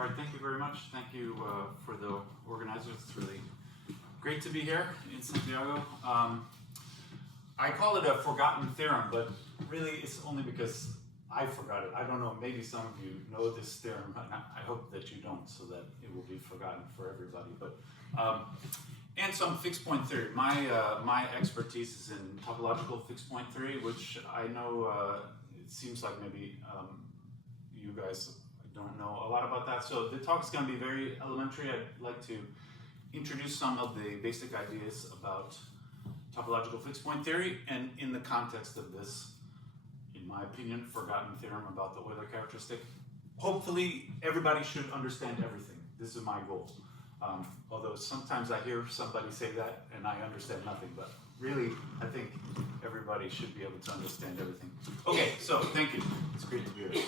right, thank you very much. Thank you for the organizers. It's really great to be here in Santiago. I call it a forgotten theorem, but really it's only because I forgot it. I don't know, maybe some of you know this theorem. I hope that you don't, so that it will be forgotten for everybody. But and some fixed point theory. My expertise is in topological fixed point theory, which I know it seems like maybe you guys don't know a lot about that. So the talk is going to be very elementary. I'd like to introduce some of the basic ideas about topological fixed point theory, and in the context of this, in my opinion, forgotten theorem about the Euler characteristic. Hopefully everybody should understand everything. This is my goal. Although sometimes I hear somebody say that and I understand nothing, but really I think everybody should be able to understand everything. Okay, so thank you. It's great to be here.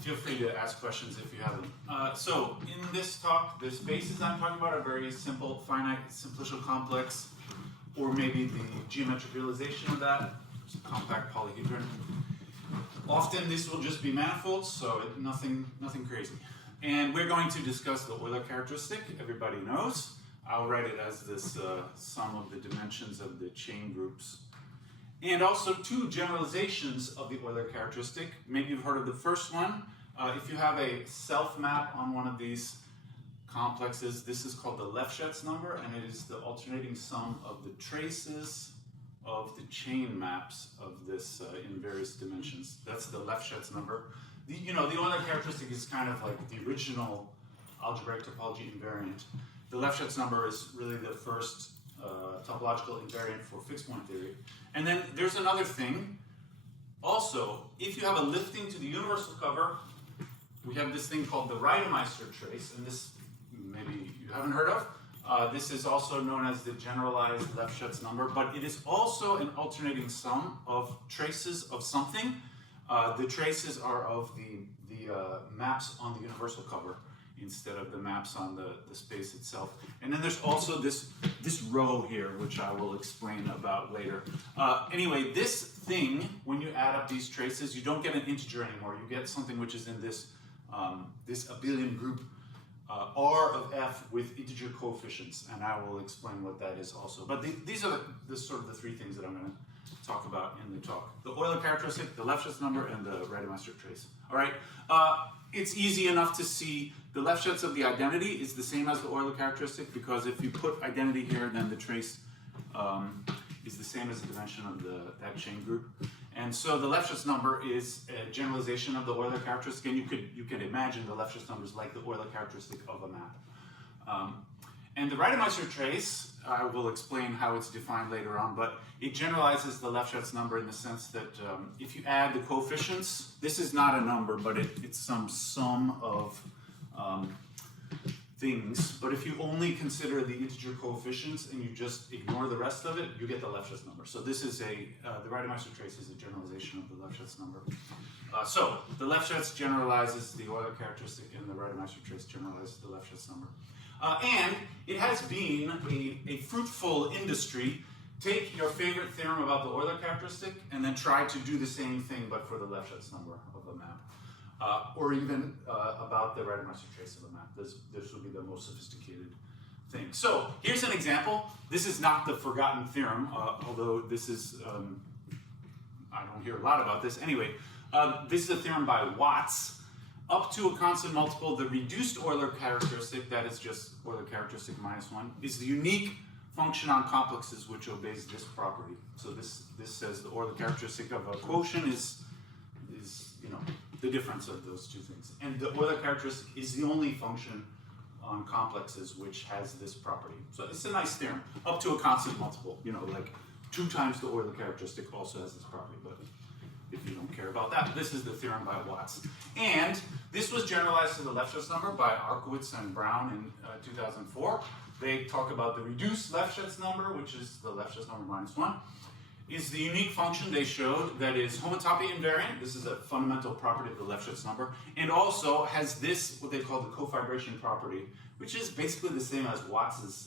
Feel free to ask questions if you have them. So in this talk, the spaces I'm talking about are very simple, finite, simplicial complex, or maybe the geometric realization of that, compact polyhedron. Often this will just be manifolds, so nothing crazy. And we're going to discuss the Euler characteristic, everybody knows. I'll write it as this sum of the dimensions of the chain groups. And also two generalizations of the Euler characteristic. Maybe you've heard of the first one. If you have a self-map on one of these complexes, this is called the Lefschetz number, and it is the alternating sum of the traces of the chain maps of this in various dimensions. That's the Lefschetz number. The Euler characteristic is kind of like the original algebraic topology invariant. The Lefschetz number is really the first topological invariant for fixed point theory. And then there's another thing. Also, if you have a lifting to the universal cover, we have this thing called the Reidemeister trace, and this maybe you haven't heard of. This is also known as the generalized Lefschetz number, but it is also an alternating sum of traces of something. The traces are of the maps on the universal cover instead of the maps on the space itself. And then there's also this row here, which I will explain about later. Anyway, this thing, when you add up these traces, you don't get an integer anymore. You get something which is in this abelian group R of f with integer coefficients, and I will explain what that is also. But these are sort of the three things that I'm going to talk about in the talk. The Euler characteristic, the Lefschetz number, and the Reidemeister trace. All right, it's easy enough to see the Lefschetz of the identity is the same as the Euler characteristic, because if you put identity here, then the trace is the same as the dimension of that chain group. And so the Lefschetz number is a generalization of the Euler characteristic, and you can imagine the Lefschetz numbers like the Euler characteristic of a map. And the Reidemeister trace, I will explain how it's defined later on, but it generalizes the Lefschetz number in the sense that if you add the coefficients, this is not a number, but it's some sum of things. But if you only consider the integer coefficients and you just ignore the rest of it, you get the Lefschetz number. So this is the Reidemeister trace is a generalization of the Lefschetz number. So the Lefschetz generalizes the Euler characteristic, and the Reidemeister trace generalizes the Lefschetz number. And it has been a fruitful industry. Take your favorite theorem about the Euler characteristic and then try to do the same thing but for the Lefschetz number of a map. Or even about the Reidemeister trace of a map. This would be the most sophisticated thing. So here's an example. This is not the forgotten theorem, although this is, I don't hear a lot about this. Anyway, this is a theorem by Watts. Up to a constant multiple, the reduced Euler characteristic, that is just Euler characteristic minus 1, is the unique function on complexes which obeys this property. So this says the Euler characteristic of a quotient is the difference of those two things. And the Euler characteristic is the only function on complexes which has this property. So it's a nice theorem. Up to a constant multiple, like 2 times the Euler characteristic also has this property, but if you don't care about that, this is the theorem by Watts. And this was generalized to the Lefschetz number by Arkowitz and Brown in 2004. They talk about the reduced Lefschetz number, which is the Lefschetz number minus 1, is the unique function they showed that is homotopy invariant. This is a fundamental property of the Lefschetz number, and also has this, what they call the cofibration property, which is basically the same as Watts's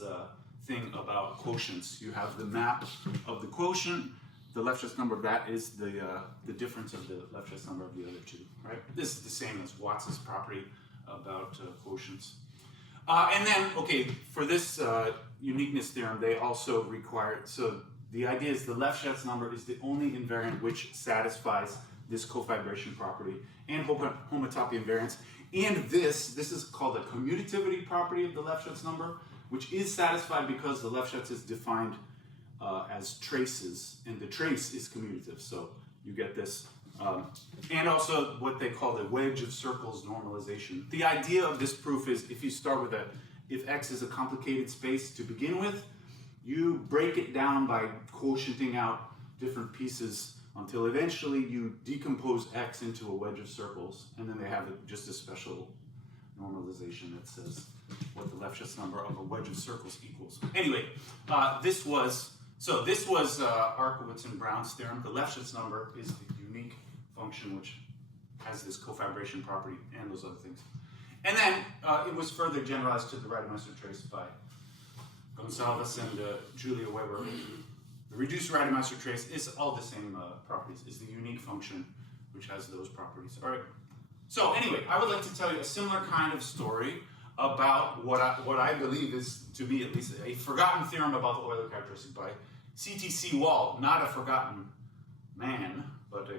thing about quotients. You have the map of the quotient. The Lefschetz number of that is the difference of the Lefschetz number of the other two, right? This is the same as Watts's property quotients. And then, okay, for this uniqueness theorem, they also require, so the idea is the Lefschetz number is the only invariant which satisfies this cofibration property and homotopy invariance. And this is called a commutativity property of the Lefschetz number, which is satisfied because the Lefschetz is defined as traces, and the trace is commutative. So you get this. And also what they call the wedge of circles normalization. The idea of this proof is if you start with if X is a complicated space to begin with, you break it down by quotienting out different pieces until eventually you decompose X into a wedge of circles, and then they have just a special normalization that says what the Lefschetz number of a wedge of circles equals. Anyway, this was Arkowitz and Brown's theorem. The Lefschetz number is the unique function which has this cofibration property and those other things. And then it was further generalized to the Reidemeister trace by Gonsalves and Julia Weber. The reduced Reidemeister trace is all the same properties, is the unique function which has those properties. All right. So anyway, I would like to tell you a similar kind of story about what I believe is, to me at least, a forgotten theorem about the Euler characteristic by C.T.C. Wall, not a forgotten man, but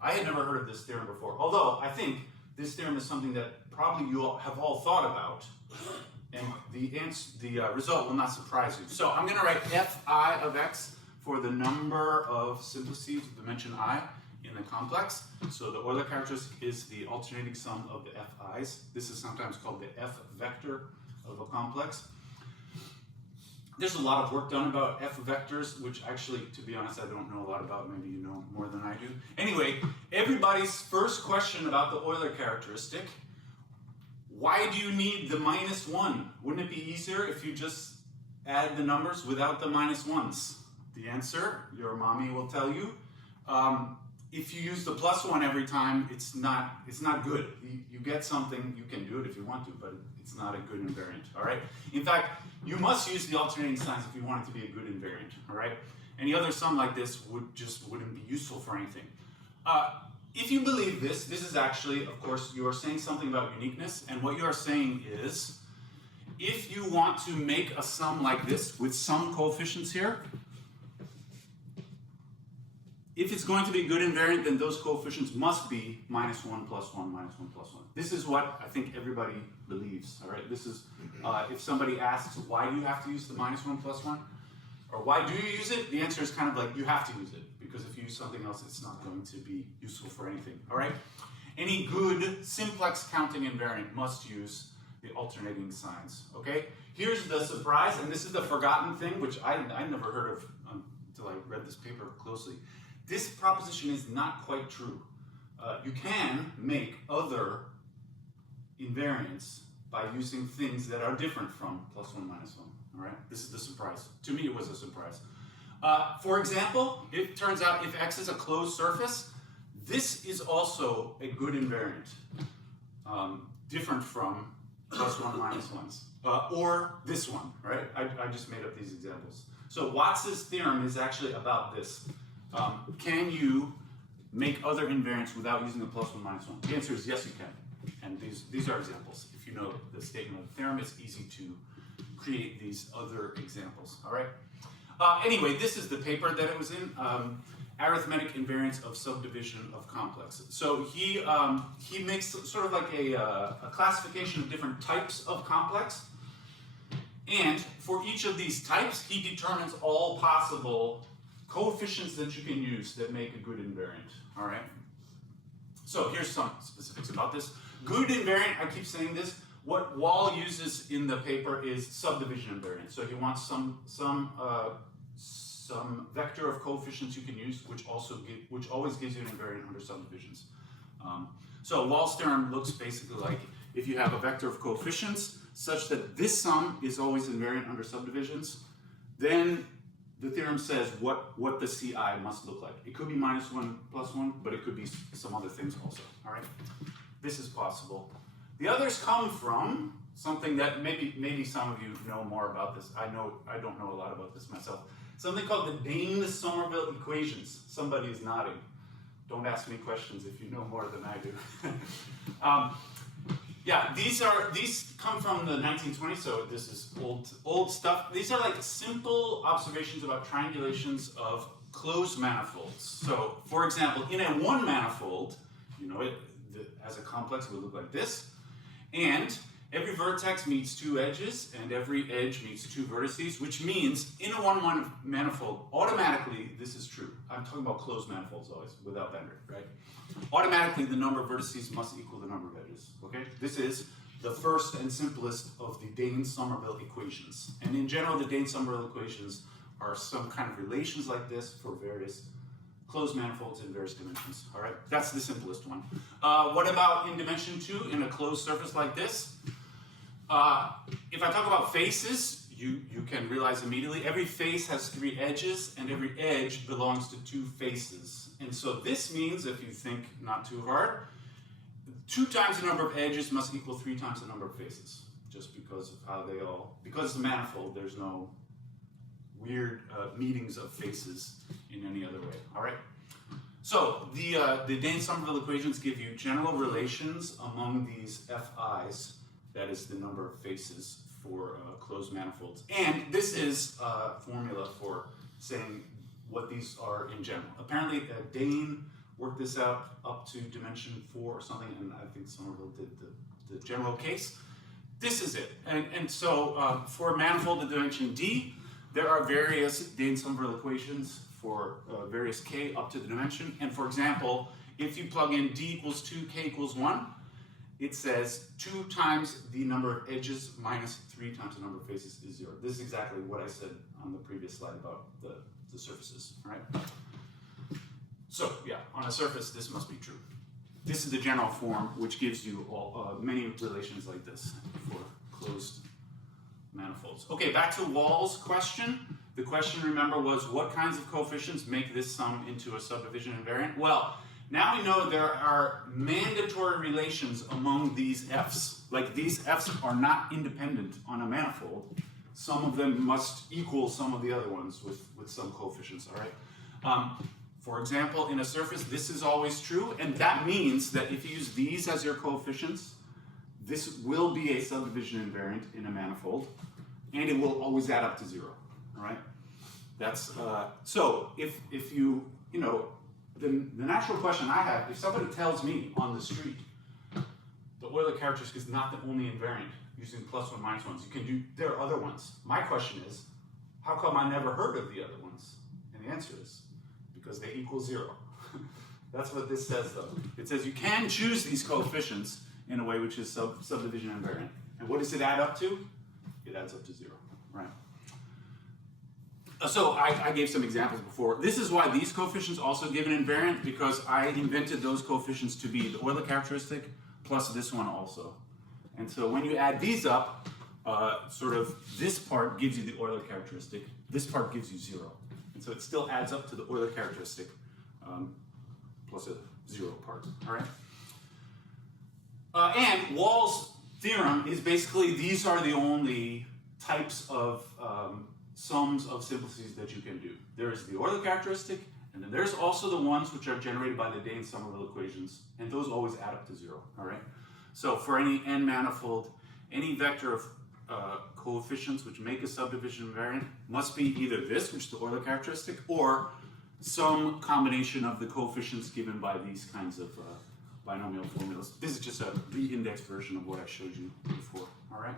I had never heard of this theorem before. Although I think this theorem is something that probably you all have thought about, and the result will not surprise you. So I'm going to write fi of x for the number of simplices of dimension I in the complex. So the Euler characteristic is the alternating sum of the fi's. This is sometimes called the f vector of a complex. There's a lot of work done about f vectors, which actually, to be honest, I don't know a lot about. Maybe you know more than I do. Anyway, everybody's first question about the Euler characteristic: why do you need the -1? Wouldn't it be easier if you just add the numbers without the -1s? The answer, your mommy will tell you, if you use the +1 every time, it's not good. You get something, you can do it if you want to, but it's not a good invariant, all right? In fact, you must use the alternating signs if you want it to be a good invariant, all right? Any other sum like this wouldn't be useful for anything. If you believe this is actually, of course, you are saying something about uniqueness, and what you are saying is, if you want to make a sum like this with some coefficients here, if it's going to be a good invariant, then those coefficients must be -1 + 1 -1 + 1. This is what I think everybody believes, all right? This is, if somebody asks, why do you have to use the -1 + 1? Or why do you use it? The answer is kind of like, you have to use it, because if you use something else, it's not going to be useful for anything, all right? Any good simplex counting invariant must use the alternating signs, okay? Here's the surprise, and this is the forgotten thing, which I never heard of until I read this paper closely. This proposition is not quite true. You can make other invariants by using things that are different from +1 -1, all right? This is the surprise. To me, it was a surprise. For example, it turns out if X is a closed surface, this is also a good invariant, different from +1 -1s, or this one, right? I just made up these examples. So Watts's theorem is actually about this. Can you make other invariants without using the +1 -1? The answer is yes, you can. And these are examples. If you know the statement of the theorem, it's easy to create these other examples, all right? Anyway, this is the paper that it was in, Arithmetic Invariance of Subdivision of Complexes. So he makes sort of like a classification of different types of complex, and for each of these types, he determines all possible coefficients that you can use that make a good invariant, all right? So here's some specifics about this. Good invariant, I keep saying this, what Wall uses in the paper is subdivision invariant. So he wants some vector of coefficients you can use, which always gives you an invariant under subdivisions. So Wall's theorem looks basically like if you have a vector of coefficients such that this sum is always invariant under subdivisions, then the theorem says what the CI must look like. It could be -1 + 1, but it could be some other things also, all right? This is possible. The others come from something that maybe some of you know more about this. I don't know a lot about this myself. Something called the Dane-Somerville equations. Somebody is nodding. Don't ask me questions if you know more than I do. Yeah, these come from the 1920s, so this is old stuff. These are like simple observations about triangulations of closed manifolds. So, for example, in a one manifold, you know, as a complex would look like this, and every vertex meets two edges, and every edge meets two vertices, which means in a one manifold, automatically this is true. I'm talking about closed manifolds always, without boundary, right? Automatically, the number of vertices must equal the number of edges, okay? This is the first and simplest of the Dane-Somerville equations. And in general, the Dane-Somerville equations are some kind of relations like this for various closed manifolds in various dimensions, all right? That's the simplest one. What about in dimension 2 in a closed surface like this? If I talk about faces, you can realize immediately every face has 3 edges, and every edge belongs to 2 faces. And so this means, if you think not too hard, 2 times the number of edges must equal 3 times the number of faces, just because of how they all, because it's a manifold, there's no weird meetings of faces in any other way, all right? So the Dane-Somerville equations give you general relations among these FIs, that is the number of faces for closed manifolds. And this is a formula for saying what these are in general. Apparently Dane worked this out up to dimension 4 or something, and I think Somerville did the general case. This is it. And so for a manifold of dimension D, there are various Dane-Somerville equations for various k up to the dimension. And for example, if you plug in d equals 2, k equals 1, it says 2 times the number of edges minus 3 times the number of faces is 0. This is exactly what I said on the previous slide about the surfaces, right? So yeah, on a surface, this must be true. This is the general form, which gives you all, many relations like this for closed manifolds. Okay, back to Wall's question. The question, remember, was what kinds of coefficients make this sum into a subdivision invariant? Well, now we know there are mandatory relations among these f's. Like these f's are not independent on a manifold. Some of them must equal some of the other ones with some coefficients, all right? For example, in a surface, this is always true, and that means that if you use these as your coefficients, this will be a subdivision invariant in a manifold, and it will always add up to 0, all right? That's, so if you know, the natural question I have, if somebody tells me on the street, the Euler characteristic is not the only invariant using +1, -1s, you can do, there are other ones. My question is, how come I never heard of the other ones? And the answer is, because they equal 0. That's what this says though. It says you can choose these coefficients in a way which is subdivision invariant. And what does it add up to? It adds up to 0, right? So I gave some examples before. This is why these coefficients also give an invariant, because I invented those coefficients to be the Euler characteristic plus this one also. And so when you add these up, sort of this part gives you the Euler characteristic, this part gives you 0. And so it still adds up to the Euler characteristic plus a 0 part, all right? And Wall's theorem is basically, these are the only types of sums of simplices that you can do. There is the Euler characteristic, and then there's also the ones which are generated by the Dane-Somerville equations, and those always add up to 0, all right? So for any n manifold, any vector of coefficients which make a subdivision invariant must be either this, which is the Euler characteristic, or some combination of the coefficients given by these kinds of binomial formulas. This is just a re-indexed version of what I showed you before, all right?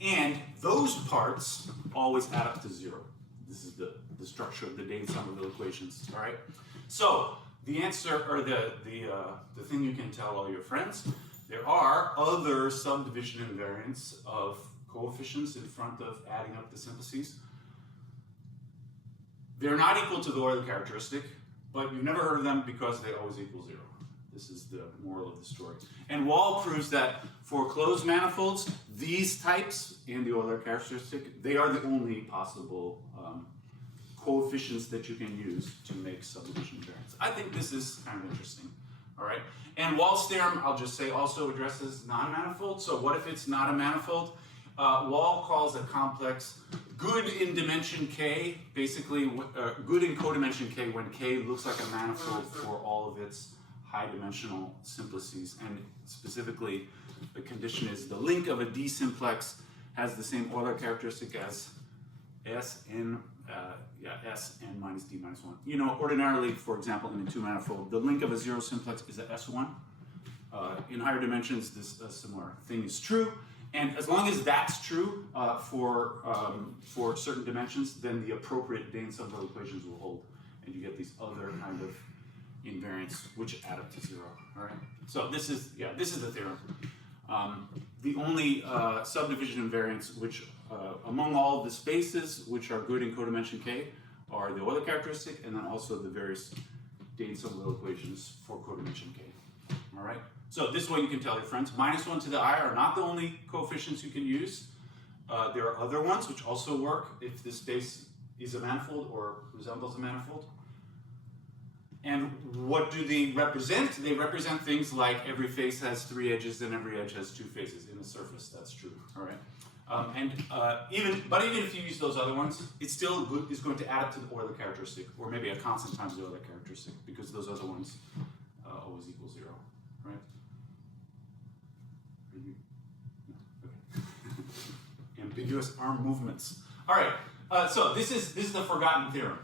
And those parts always add up to 0. This is the structure of the Dane-Somerville equations, all right? So the answer, or the thing you can tell all your friends, there are other subdivision invariants of coefficients in front of adding up the simplices. They're not equal to the Euler characteristic, but you've never heard of them because they always equal 0. This is the moral of the story. And Wall proves that for closed manifolds, these types and the Euler characteristic, they are the only possible coefficients that you can use to make subdivision invariants. I think this is kind of interesting, all right? And Wall's theorem, I'll just say, also addresses non-manifolds. So what if it's not a manifold? Wall calls a complex good in dimension k, basically good in codimension k when k looks like a manifold for all of its high dimensional simplices. And specifically, the condition is the link of a D simplex has the same Euler characteristic as Sn minus D minus 1. You know, ordinarily, for example, in a two-manifold, the link of a zero simplex is a S1. In higher dimensions, this similar thing is true. And as long as that's true for certain dimensions, then the appropriate Dane-Summerville equations will hold. And you get these other kind of invariants which add up to 0. All right. So this is the theorem. The only subdivision invariants which among all the spaces which are good in codimension K are the Euler characteristic and then also the various Dane-Summerville equations for codimension K. All right. So this way you can tell your friends, minus 1 to the I are not the only coefficients you can use. There are other ones which also work if this space is a manifold or resembles a manifold. And what do they represent? They represent things like every face has 3 edges and every edge has 2 faces in a surface. That's true. All right. Even if you use those other ones, it still is going to add up to the Euler characteristic, or maybe a constant times the Euler characteristic, because those other ones always equal 0. Right? Okay. Ambiguous arm movements. All right. So this is the forgotten theorem.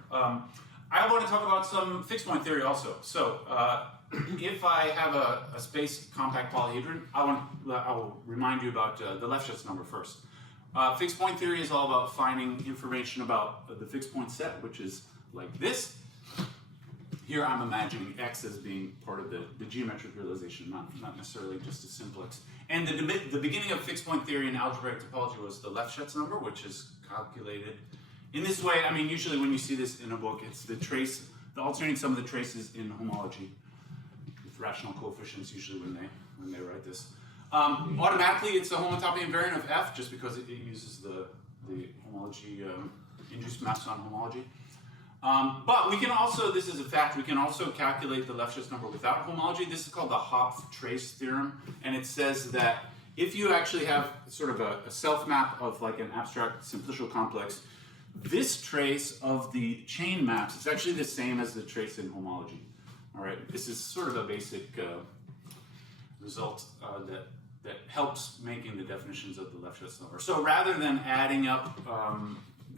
I want to talk about some fixed point theory also. So if I have a space compact polyhedron, I will remind you about the Lefschetz number first. Fixed point theory is all about finding information about the fixed point set, which is like this. Here I'm imagining X as being part of the geometric realization, not necessarily just a simplex. And the beginning of fixed point theory in algebraic topology was the Lefschetz number, which is calculated in this way. I mean, usually when you see this in a book, it's the alternating sum of the traces in homology with rational coefficients, usually when they write this. Automatically, it's a homotopy invariant of F, just because it uses the homology induced maps on homology. But we can also, this is a fact, we can also calculate the Lefschetz number without homology. This is called the Hopf-Trace theorem, and it says that if you actually have sort of a self-map of like an abstract simplicial complex, this trace of the chain maps is actually the same as the trace in homology. All right, this is sort of a basic result that helps making the definitions of the Lefschetz number. So rather than adding up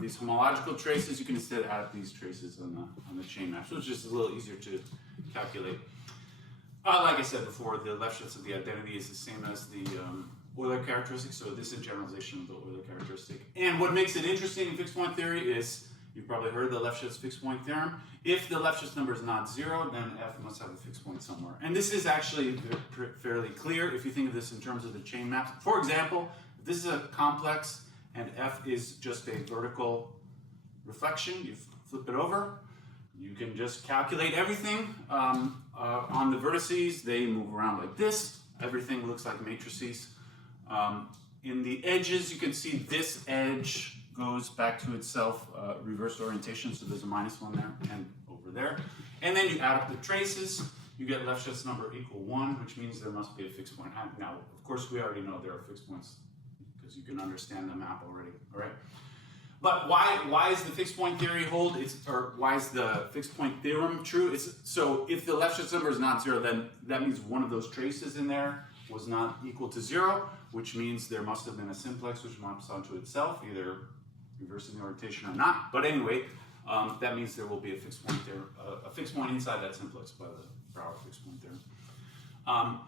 these homological traces, you can instead add up these traces on the chain maps, which is a little easier to calculate. Like I said before, the Lefschetz of the identity is the same as the Euler characteristic, so this is a generalization of the Euler characteristic. And what makes it interesting in fixed point theory is, you've probably heard the Lefschetz fixed point theorem. If the Lefschetz number is not 0, then F must have a fixed point somewhere. And this is actually fairly clear if you think of this in terms of the chain maps. For example, if this is a complex and F is just a vertical reflection, you flip it over, you can just calculate everything. On the vertices, they move around like this. Everything looks like matrices. In the edges, you can see this edge goes back to itself, reversed orientation, so there's a -1 there and over there. And then you add up the traces, you get Lefschetz number equal 1, which means there must be a fixed point. Now, of course, we already know there are fixed points because you can understand the map already, all right? But why is the fixed point theory hold? Or why is the fixed point theorem true? So if the Lefschetz number is not 0, then that means one of those traces in there was not equal to 0, which means there must have been a simplex which maps onto itself, either reversing the orientation or not. But anyway, that means there will be a fixed point there, a fixed point inside that simplex by the Brouwer fixed point theorem.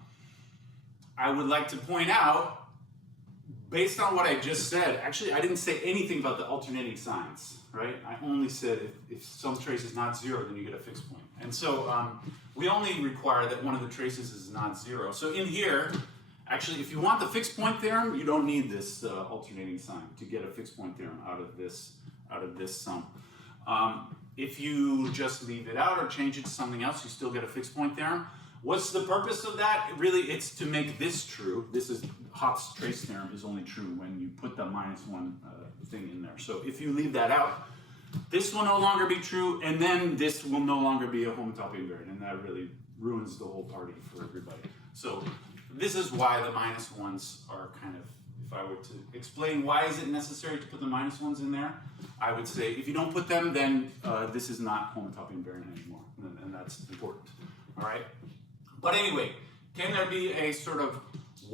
I would like to point out, based on what I just said, actually I didn't say anything about the alternating signs, right? I only said if some trace is not 0, then you get a fixed point. And so we only require that one of the traces is not 0. So in here, actually, if you want the fixed point theorem, you don't need this alternating sign to get a fixed point theorem out of this sum. If you just leave it out or change it to something else, you still get a fixed point theorem. What's the purpose of that? Really, it's to make this true. This is Hopf's trace theorem is only true when you put the -1 thing in there. So if you leave that out, this will no longer be true, and then this will no longer be a homotopy invariant, and that really ruins the whole party for everybody. So this is why the -1s are kind of, if I were to explain why is it necessary to put the -1s in there, I would say if you don't put them, then this is not homotopy invariant anymore, and that's important, all right? But anyway, can there be a sort of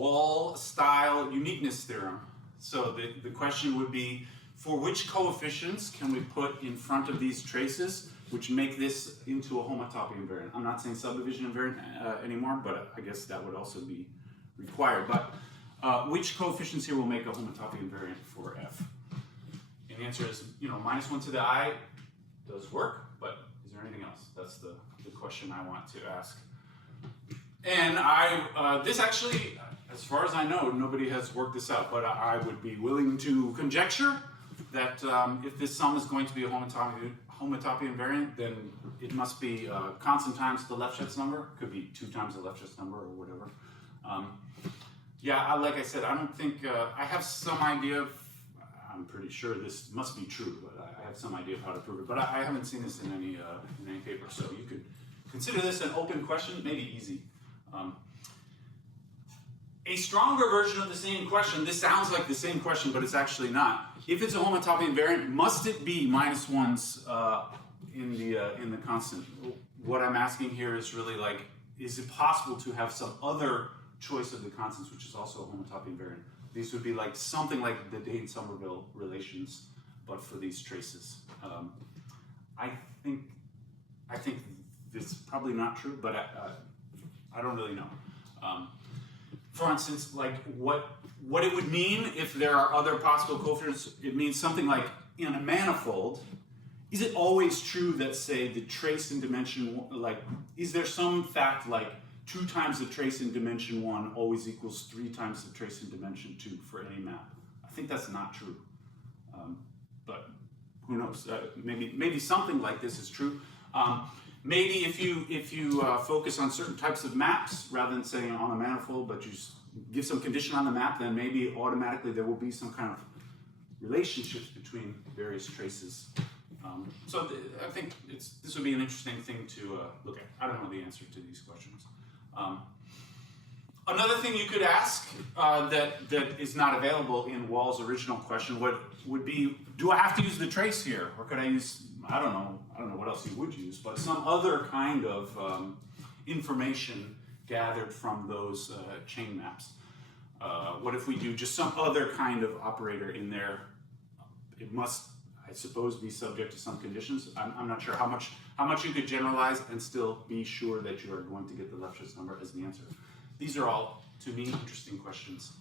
wall-style uniqueness theorem. So the question would be, for which coefficients can we put in front of these traces which make this into a homotopy invariant? I'm not saying subdivision invariant anymore, but I guess that would also be required. But which coefficients here will make a homotopy invariant for f? And the answer is, minus 1 to the I does work, but is there anything else? That's the question I want to ask. And this actually, as far as I know, nobody has worked this out, but I would be willing to conjecture that if this sum is going to be a homotopy invariant, then it must be constant times the Lefschetz number. Could be 2 times the Lefschetz number or whatever. Yeah, like I said, I don't think, I have some idea of, I'm pretty sure this must be true, but I have some idea of how to prove it. But I haven't seen this in any paper, so you could consider this an open question, maybe easy. A stronger version of the same question, this sounds like the same question, but it's actually not. If it's a homotopy invariant, must it be minus 1s in the constant? What I'm asking here is really like, is it possible to have some other choice of the constants which is also a homotopy invariant? These would be like something like the Dane-Somerville relations, but for these traces. I think this is probably not true, but I don't really know. For instance, like what it would mean if there are other possible coefficients, it means something like in a manifold, is it always true that, say, the trace in dimension, like, is there some fact like 2 times the trace in dimension 1 always equals 3 times the trace in dimension 2 for any map? I think that's not true. But who knows? Maybe something like this is true. Maybe if you focus on certain types of maps rather than saying on a manifold, but you give some condition on the map, then maybe automatically there will be some kind of relationships between various traces. So I think this would be an interesting thing to look at. I don't know the answer to these questions. Another thing you could ask that is not available in Wall's original question would be, do I have to use the trace here? Or could I use, I don't know what else you would use, but some other kind of information gathered from those chain maps. What if we do just some other kind of operator in there? It must, I suppose, be subject to some conditions. I'm not sure how much you could generalize and still be sure that you are going to get the Lefschetz number as the answer. These are all, to me, interesting questions.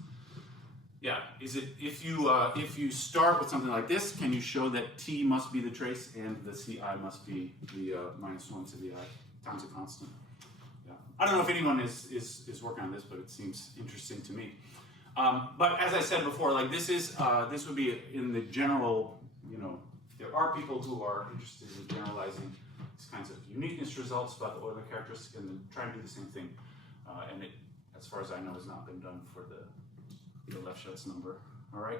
Yeah, is it if you start with something like this, can you show that t must be the trace and the ci must be the minus 1 to the I times a constant? Yeah, I don't know if anyone is working on this, but it seems interesting to me. But as I said before, like this would be in the general. There are people who are interested in generalizing these kinds of uniqueness results about the Euler characteristic and then try and do the same thing. And it, as far as I know, has not been done for the Lefschetz number. All right?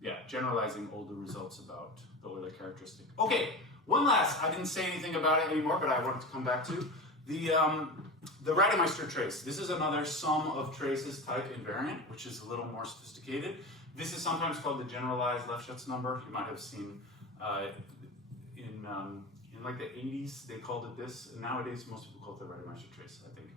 Yeah, generalizing older results about the Euler characteristic. Okay, one last, I didn't say anything about it anymore, but I wanted to come back to the Reidemeister trace. This is another sum of traces type invariant, which is a little more sophisticated. This is sometimes called the generalized Lefschetz number. You might have seen in like the 80s, they called it this. And nowadays, most people call it the Reidemeister trace, I think.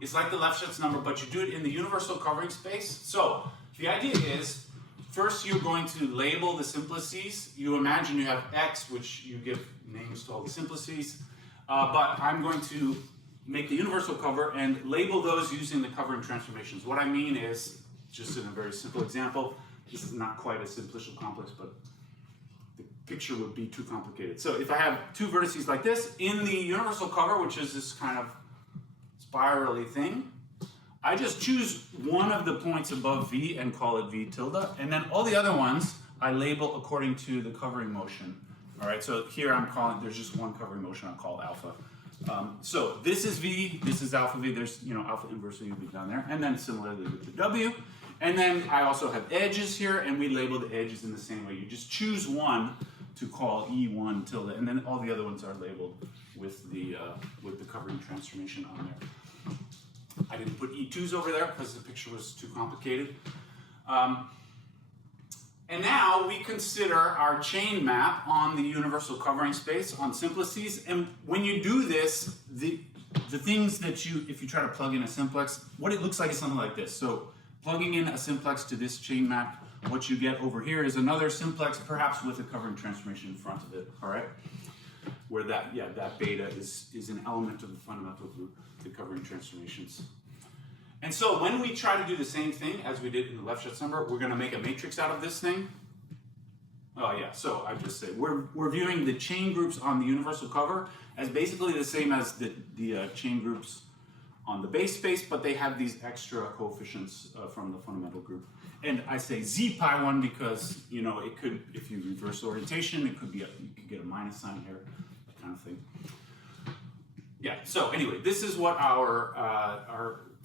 It's like the Lefschetz number, but you do it in the universal covering space. So the idea is, first you're going to label the simplices. You imagine you have X, which you give names to all the simplices. But I'm going to make the universal cover and label those using the covering transformations. What I mean is, just in a very simple example, this is not quite a simplicial complex, but the picture would be too complicated. So if I have 2 vertices like this, in the universal cover, which is this kind of spirally thing, I just choose one of the points above V and call it V tilde, and then all the other ones I label according to the covering motion. All right, so here I'm calling, there's just one covering motion, I'll call alpha. So this is V, this is alpha V, there's, alpha inverse V will be down there, and then similarly with the W. And then I also have edges here, and we label the edges in the same way. You just choose one to call E1 tilde, and then all the other ones are labeled with the covering transformation on there. I didn't put E2s over there because the picture was too complicated. And now we consider our chain map on the universal covering space on simplices. And when you do this, the things that if you try to plug in a simplex, what it looks like is something like this. So plugging in a simplex to this chain map, what you get over here is another simplex, perhaps with a covering transformation in front of it, all right? Where that beta is an element of the fundamental group, the covering transformations. And so when we try to do the same thing as we did in the Lefschetz number, we're going to make a matrix out of this thing. Oh yeah, so I just said we're viewing the chain groups on the universal cover as basically the same as the chain groups on the base space, but they have these extra coefficients from the fundamental group. And I say z pi 1 because, you know, it could, if you reverse orientation, it could be you could get a minus sign here, that kind of thing. Yeah. So anyway, this is what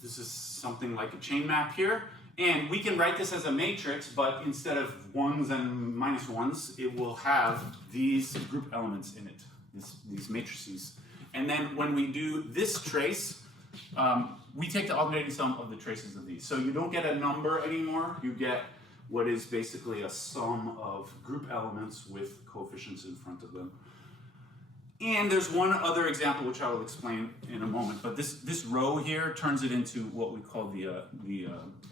this is something like a chain map here. And we can write this as a matrix, but instead of 1s and minus 1s, it will have these group elements in it, these matrices. And then when we do this trace, we take the alternating sum of the traces of these. So you don't get a number anymore, you get what is basically a sum of group elements with coefficients in front of them. And there's one other example which I will explain in a moment, but this row here turns it into what we call the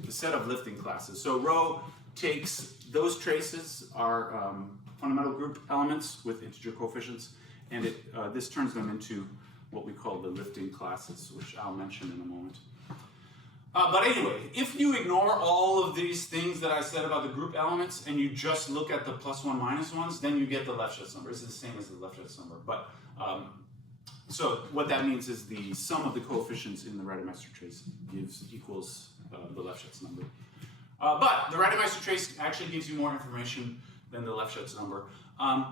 set of lifting classes. So row takes those traces are fundamental group elements with integer coefficients, and this turns them into what we call the lifting classes, which I'll mention in a moment. But anyway, if you ignore all of these things that I said about the group elements and you just look at the +1, -1s, then you get the Lefschetz number. It's the same as the Lefschetz number. But so what that means is the sum of the coefficients in the Reidemeister trace equals the Lefschetz number. But the Reidemeister trace actually gives you more information than the Lefschetz number.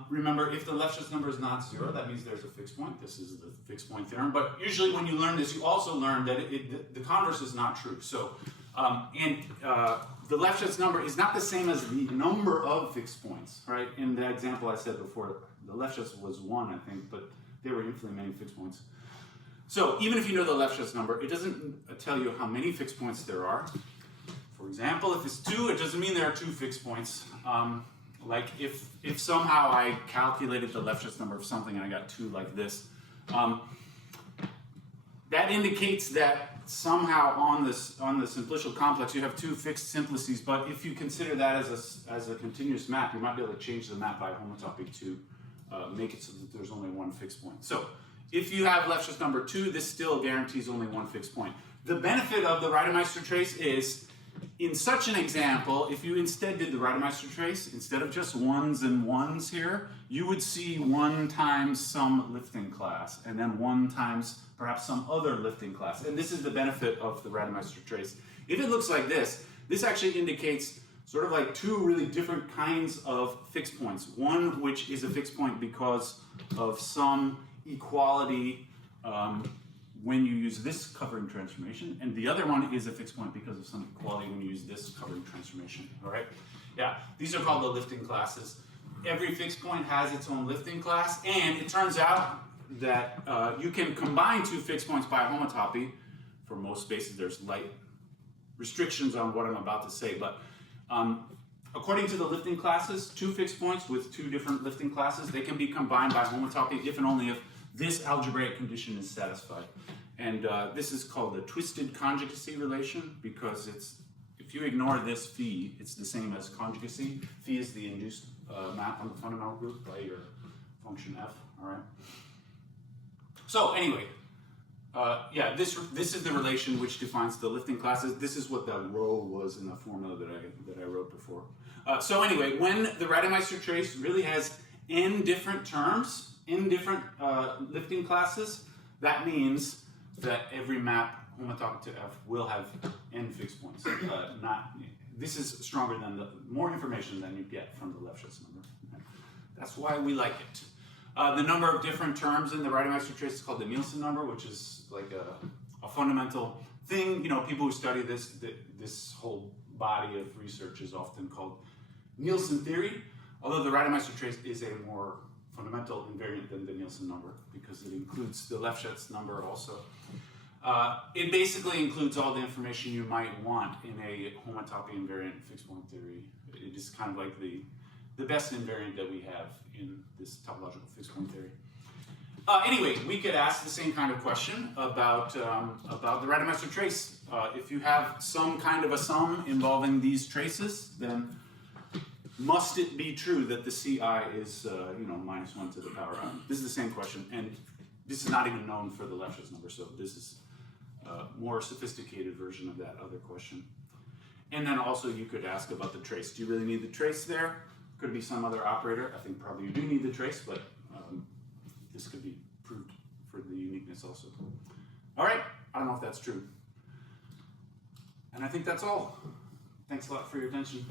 Remember, if the Lefschetz number is not 0, that means there's a fixed point. This is the fixed point theorem. But usually when you learn this, you also learn that the converse is not true. So, the Lefschetz number is not the same as the number of fixed points, right? In the example I said before, the Lefschetz was 1, I think, but there were infinitely many fixed points. So even if you know the Lefschetz number, it doesn't tell you how many fixed points there are. For example, if it's 2, it doesn't mean there are 2 fixed points. Like if somehow I calculated the Lefschetz number of something and I got 2 like this, that indicates that somehow on the simplicial complex you have 2 fixed simplices. But if you consider that as a continuous map, you might be able to change the map by homotopy to make it so that there's only 1 fixed point. So if you have Lefschetz number 2, this still guarantees only 1 fixed point. The benefit of the Reidemeister trace is, in such an example, if you instead did the Reidemeister trace, instead of just 1s and 1s here, you would see 1 times some lifting class, and then 1 times perhaps some other lifting class. And this is the benefit of the Reidemeister trace. If it looks like this actually indicates sort of like 2 really different kinds of fixed points. One which is a fixed point because of some equality when you use this covering transformation, and the other one is a fixed point because of some equality when you use this covering transformation, all right? Yeah, these are called the lifting classes. Every fixed point has its own lifting class, and it turns out that you can combine 2 fixed points by homotopy. For most spaces, there's light restrictions on what I'm about to say, but according to the lifting classes, 2 fixed points with 2 different lifting classes, they can be combined by homotopy if and only if this algebraic condition is satisfied. And this is called the twisted conjugacy relation, because if you ignore this phi, it's the same as conjugacy. Phi is the induced map on the fundamental group by your function f, all right? So anyway, yeah, this is the relation which defines the lifting classes. This is what that rho was in the formula that I wrote before. So anyway, when the Reidemeister trace really has n different terms, in different lifting classes, that means that every map homotopy to F will have n fixed points. This is stronger than more information than you get from the Lefschetz number. That's why we like it. The number of different terms in the Reidemeister trace is called the Nielsen number, which is like a fundamental thing. You know, people who study this whole body of research is often called Nielsen theory, although the Reidemeister trace is a more fundamental invariant than the Nielsen number because it includes the Lefschetz number also. It basically includes all the information you might want in a homotopy invariant fixed point theory. It is kind of like the best invariant that we have in this topological fixed point theory. Anyway, we could ask the same kind of question about the Reidemeister trace. If you have some kind of a sum involving these traces, then must it be true that the CI is minus 1 to the power I? This is the same question, and this is not even known for the Lefschetz number, so this is a more sophisticated version of that other question. And then also you could ask about the trace. Do you really need the trace there? Could be some other operator. I think probably you do need the trace, but this could be proved for the uniqueness also. All right, I don't know if that's true. And I think that's all. Thanks a lot for your attention.